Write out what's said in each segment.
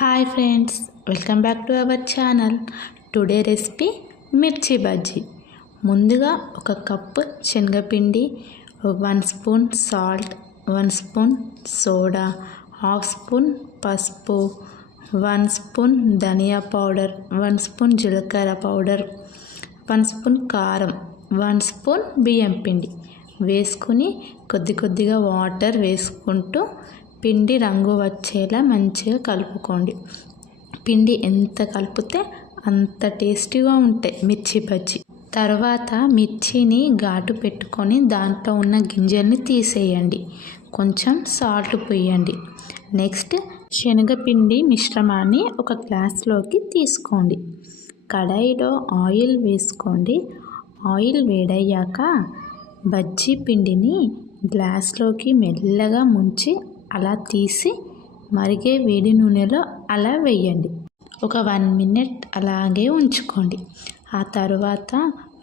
Hi friends, welcome back to our channel. Today recipe మిర్చి బజ్జీ. ముందుగా ఒక కప్పు శనగపిండి, 1 spoon salt, 1 spoon soda, 1/2 spoon పసుపు, 1 స్పూన్ ధనియా powder, 1 spoon జీలకర్ర పౌడర్, 1 స్పూన్ కారం, 1 స్పూన్ బియ్యం పిండి వేసుకుని కొద్దిగా వాటర్ వేసుకుంటూ పిండి రంగు వచ్చేలా మంచిగా కలుపుకోండి. పిండి ఎంత కలిపితే అంత టేస్టీగా ఉంటాయి మిర్చి బజ్జీ. తర్వాత మిర్చిని ఘాటు పెట్టుకొని దాంట్లో ఉన్న గింజల్ని తీసేయండి. కొంచెం సాల్ట్ పోయండి. నెక్స్ట్ శనగపిండి మిశ్రమాన్ని ఒక గ్లాస్లోకి తీసుకోండి. కడాయిలో ఆయిల్ వేసుకోండి. ఆయిల్ వేడయ్యాక బజ్జీ పిండిని గ్లాస్లోకి మెల్లగా ముంచి అలా తీసి మరిగే వేడి నూనెలో అలా వేయండి. ఒక 1 మినిట్ అలాగే ఉంచుకోండి. ఆ తర్వాత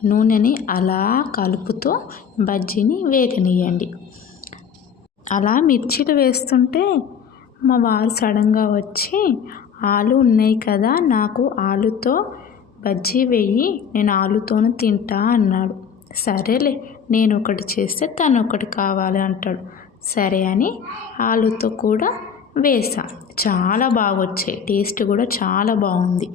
నూనెని అలా కలుపుతూ బజ్జీని వేగనీయండి. అలా మిర్చీలు వేస్తుంటే మా వారు సడన్గా వచ్చి, ఆలు ఉన్నాయి కదా, నాకు ఆలుతో బజ్జీ వేయి, నేను ఆలుతోనే తింటా అన్నాడు. సరేలే, నేను ఒకటి చేస్తే తను ఒకటి కావాలి అంటాడు. సరే అని ఆలుతో కూడా వేసా. చాలా బాగా వచ్చాయి. టేస్ట్ కూడా చాలా బాగుంది.